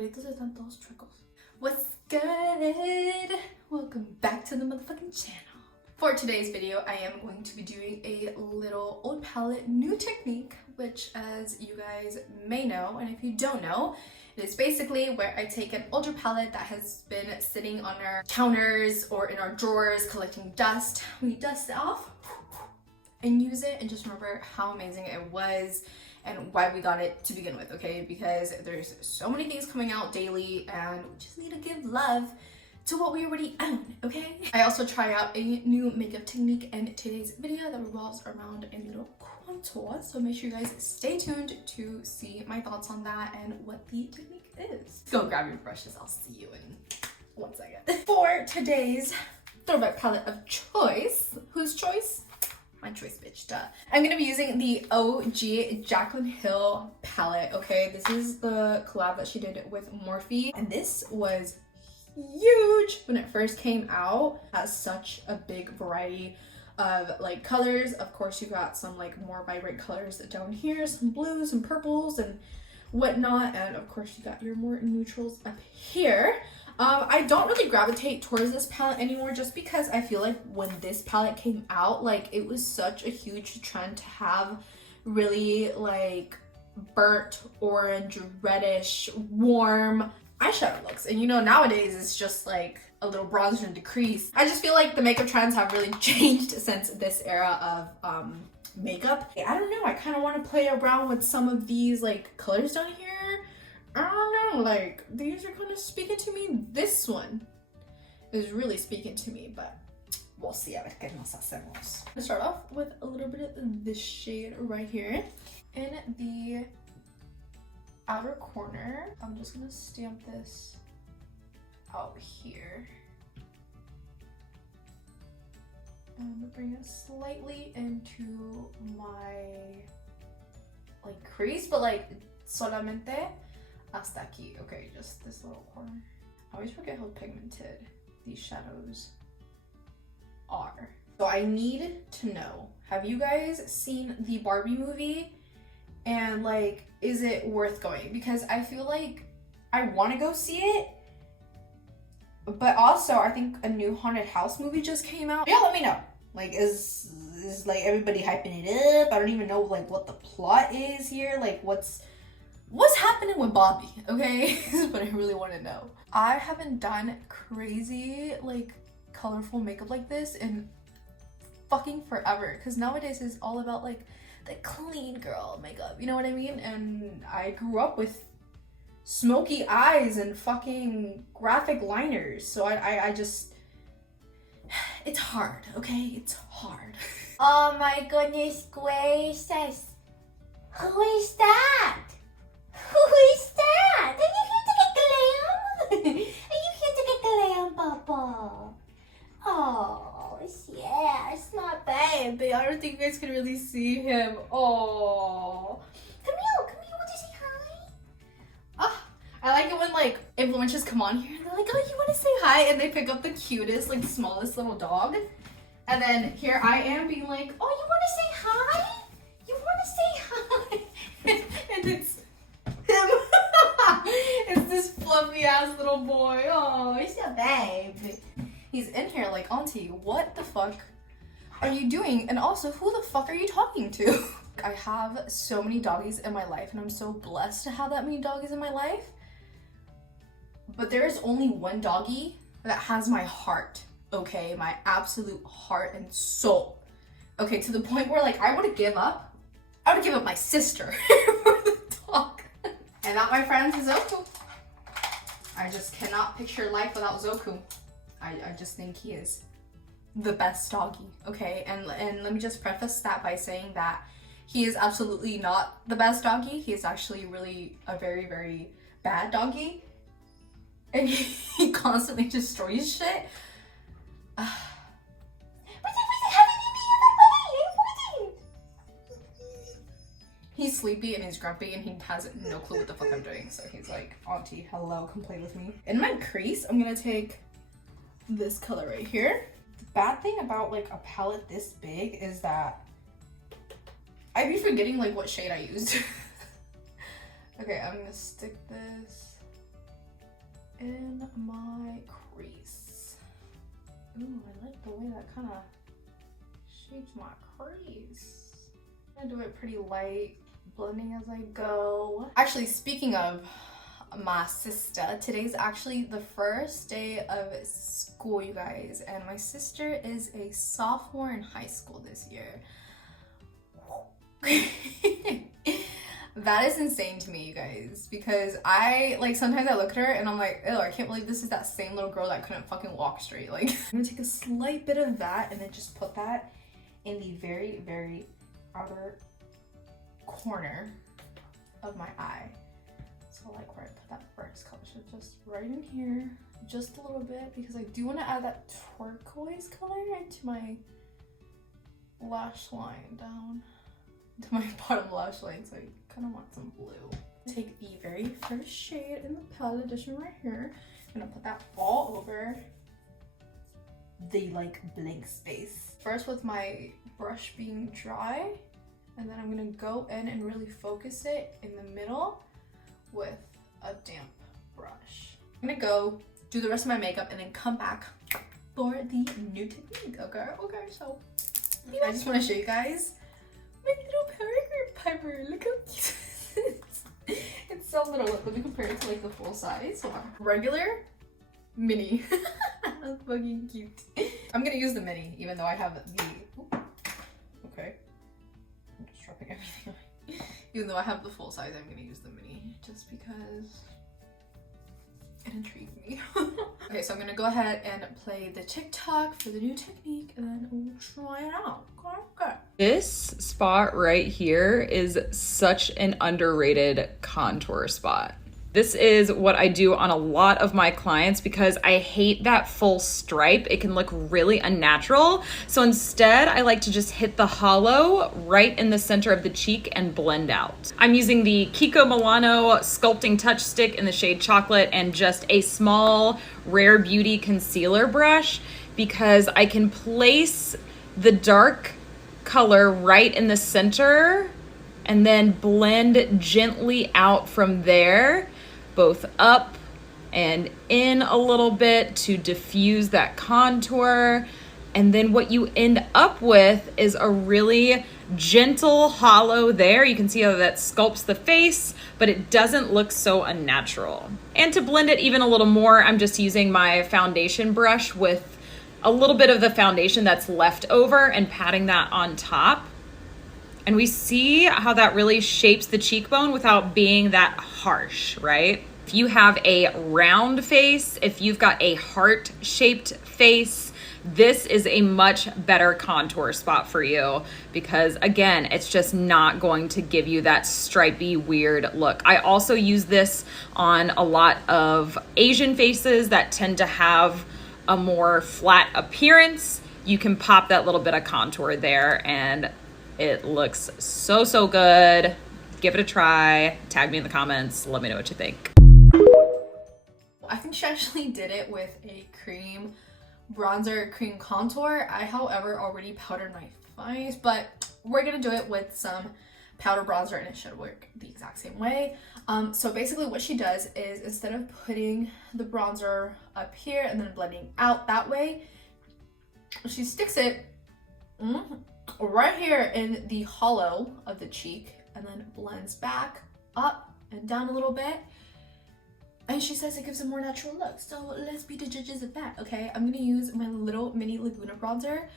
pelitos están todos chuecos. What's good? Welcome back to the motherfucking channel. For today's video, I am going to be doing a little old palette new technique, which as you guys may know, and if you don't know, it is basically where I take an older palette that has been sitting on our counters or in our drawers collecting dust. We dust it off and use it and just remember how amazing it was and why we got it to begin with, okay? Because there's so many things coming out daily and we just need to give love to what we already own, okay? I also try out a new makeup technique in today's video that revolves around a little contour, so make sure you guys stay tuned to see my thoughts on that and what the technique is. Go grab your brushes, I'll see you in 1 second. For today's throwback palette of choice, whose choice? My choice, bitch, duh. I'm gonna be using the OG Jaclyn Hill palette, okay? This is the collab that she did with Morphe, and this was huge when it first came out. It has such a big variety of like colors. Of course, you got some like more vibrant colors down here, some blues and purples and whatnot, and of course you got your more neutrals up here. I don't really gravitate towards this palette anymore just because I feel like when this palette came out, like it was such a huge trend to have really like burnt orange, reddish, warm eyeshadow looks. And you know, nowadays it's just like a little bronzer and decrease. I just feel like the makeup trends have really changed since this era of makeup. I don't know, I kind of want to play around with some of these like colors down here. I don't know, like these are kind of speaking to me. This one is really speaking to me, but we'll see. A ver qué nos hacemos. I'm gonna start off with a little bit of this shade right here in the outer corner. I'm just gonna stamp this out here and bring it slightly into my like crease, but like solamente hasta aquí. Okay, just this little corner. I always forget how pigmented these shadows are. So I need to know, have you guys seen the Barbie movie? And like, is it worth going? Because I feel like I want to go see it, but also I think a new haunted house movie just came out. Yeah, let me know. Like, is like everybody hyping it up? I don't even know like what the plot is here. Like, what's happening with Bobby, okay? But I really want to know. I haven't done crazy like colorful makeup like this in fucking forever, because nowadays it's all about like the clean girl makeup, you know what I mean? And I grew up with smoky eyes and fucking graphic liners, so I just, it's hard, okay? It's hard. Oh my goodness gracious. Who is that? Who is that? Are you here to get glam? Are you here to get glam, Papa? Oh, yes, my baby. I don't think you guys can really see him. Oh, come here, want to say hi? Ah, I like it when like influencers come on here and they're like, oh, you want to say hi? And they pick up the cutest, like smallest little dog. And then here I am being like, oh, you want to say hi? You want to say hi? And it's him. It's this fluffy ass little boy. Oh, he's a babe. He's in here like, auntie, what the fuck are you doing? And also, who the fuck are you talking to? I have so many doggies in my life and I'm so blessed to have that many doggies in my life. But there is only one doggie that has my heart, okay? My absolute heart and soul. Okay, to the point where like I would give up my sister for the dog. And that, my friends, is Zoku. I just cannot picture life without Zoku. I just think he is the best doggy, okay? And let me just preface that by saying that he is absolutely not the best doggy. He is actually really a very, very bad doggy. And he constantly destroys shit. He's sleepy and he's grumpy and he has no clue what the fuck I'm doing. So he's like, auntie, hello, come play with me. In my crease, I'm gonna take this color right here. The bad thing about like a palette this big is that I'd be forgetting like what shade I used. Okay, I'm gonna stick this in my crease. Ooh, I like the way that kind of shapes my crease. I'm gonna do it pretty light, blending as I go. Actually, speaking of my sister, today's actually the first day of school, you guys, and my sister is a sophomore in high school this year. That is insane to me, you guys, because I like sometimes I look at her and I'm like, ew, I can't believe this is that same little girl that couldn't fucking walk straight. Like, I'm gonna take a slight bit of that and then just put that in the very, very outer corner of my eye. So like where I put that first color, so just right in here, just a little bit, because I do want to add that turquoise color into my lash line down to my bottom lash line, so I kind of want some blue. Take the very first shade in the palette edition right here. I'm gonna put that all over the like blank space. First with my brush being dry, and then I'm gonna go in and really focus it in the middle with a damp brush. I'm gonna go do the rest of my makeup and then come back for the new technique. Okay, so I just want to show you guys my little paragraph piper. Look how cute it is. It's so little. Let me compare it to like the full size. Hold on. Regular, mini. That's fucking cute. I'm gonna use the mini even though I have the, okay, I'm just dropping everything. Even though I have the full size, I'm gonna use the mini just because it intrigued me. Okay, so I'm gonna go ahead and play the TikTok for the new technique and then we'll try it out. Okay. This spot right here is such an underrated contour spot. This is what I do on a lot of my clients because I hate that full stripe. It can look really unnatural. So instead, I like to just hit the hollow right in the center of the cheek and blend out. I'm using the Kiko Milano Sculpting Touch Stick in the shade Chocolate and just a small Rare Beauty concealer brush because I can place the dark color right in the center and then blend gently out from there, both up and in a little bit to diffuse that contour. And then what you end up with is a really gentle hollow there. You can see how that sculpts the face, but it doesn't look so unnatural. And to blend it even a little more, I'm just using my foundation brush with a little bit of the foundation that's left over and patting that on top. And we see how that really shapes the cheekbone without being that harsh, right? If you have a round face, if you've got a heart-shaped face, this is a much better contour spot for you because again, it's just not going to give you that stripy, weird look. I also use this on a lot of Asian faces that tend to have a more flat appearance. You can pop that little bit of contour there and it looks so, so good. Give it a try. Tag me in the comments. Let me know what you think. I think she actually did it with a cream bronzer, cream contour. I, however, already powdered my face, but we're gonna do it with some powder bronzer and it should work the exact same way. So basically what she does is instead of putting the bronzer up here and then blending out that way, she sticks it right here in the hollow of the cheek and then blends back up and down a little bit. And she says it gives a more natural look. So let's be the judges of that, okay? I'm gonna use my little mini Laguna bronzer.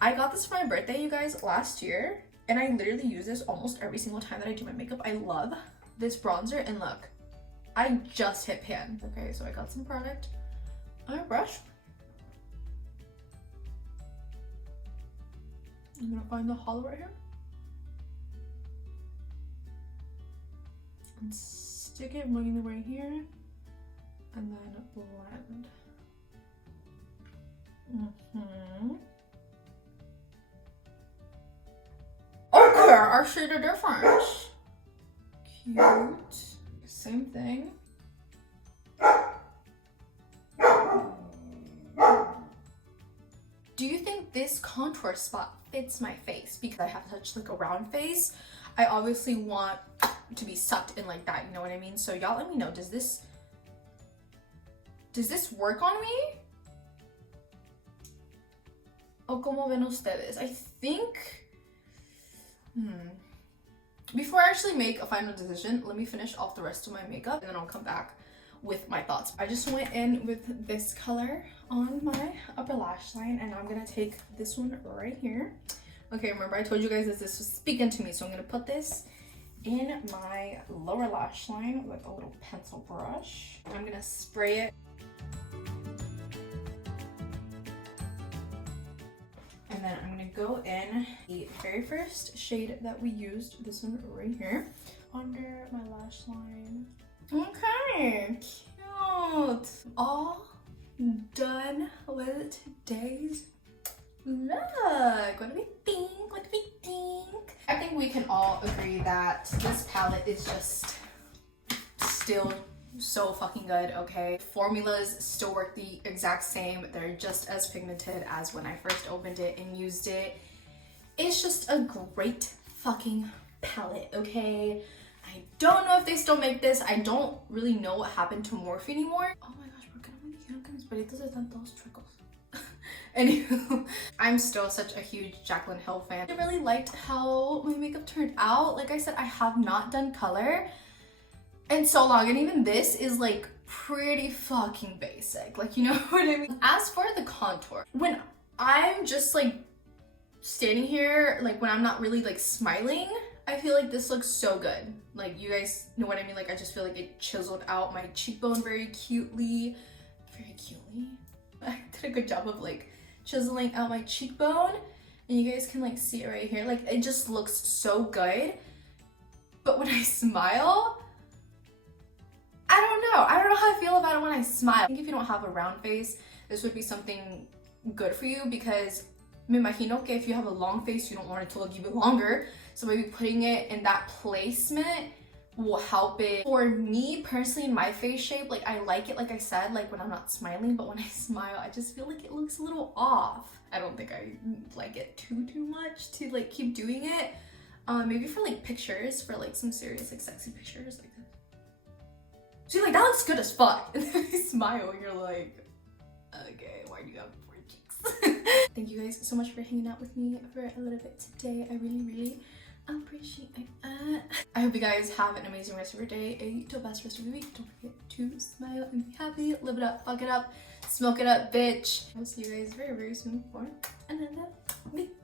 I got this for my birthday, you guys, last year. And I literally use this almost every single time that I do my makeup. I love this bronzer. And look, I just hit pan. Okay, so I got some product on my brush. I'm gonna find the hollow right here. And stick it mainly right here. And then blend. Okay, I see the difference. Cute. Same thing. Do you think this contour spot fits my face? Because I have such like a round face, I obviously want to be sucked in like that, you know what I mean? So y'all let me know, does this Does this work on me? O como ven ustedes? I think... Before I actually make a final decision, let me finish off the rest of my makeup and then I'll come back with my thoughts. I just went in with this color on my upper lash line and I'm gonna take this one right here. Okay, remember I told you guys that this was speaking to me, so I'm gonna put this in my lower lash line with a little pencil brush. I'm gonna spray it. And then I'm gonna go in the very first shade that we used, this one right here, under my lash line. Okay, cute. All done with today's look. What do we think? What do we think? I think we can all agree that this palette is just still so fucking good, okay? Formulas still work the exact same. They're just as pigmented as when I first opened it and used it. It's just a great fucking palette, okay? I don't know if they still make this. I don't really know what happened to Morphe anymore. Oh my gosh, ¿por qué no me dijeron que mis pelitos están todos chuecos? Anywho, I'm still such a huge Jaclyn Hill fan. I really liked how my makeup turned out. Like I said, I have not done color in so long, and even this is like pretty fucking basic. Like, you know what I mean? As for the contour, when I'm just like standing here, like when I'm not really like smiling, I feel like this looks so good. Like, you guys know what I mean? Like, I just feel like it chiseled out my cheekbone very cutely. Very cutely? I did a good job of like chiseling out my cheekbone. And you guys can like see it right here. Like, it just looks so good. But when I smile, I don't know. I don't know how I feel about it when I smile. I think if you don't have a round face, this would be something good for you, because me imagino que if you have a long face, you don't want it to look even longer. So maybe putting it in that placement will help it. For me personally, in my face shape, like I like it, like I said, like when I'm not smiling, but when I smile, I just feel like it looks a little off. I don't think I like it too much to like keep doing it. Maybe for like pictures, for like some serious like sexy pictures like this. See, like that looks good as fuck. And then I smile and you're like, okay, why do you have four cheeks? Thank you guys so much for hanging out with me for a little bit today. I really appreciate it. I hope you guys have an amazing rest of your day, the best rest of your week. Don't forget to smile and be happy, live it up, fuck it up, smoke it up, bitch. I'll see you guys very soon for another video.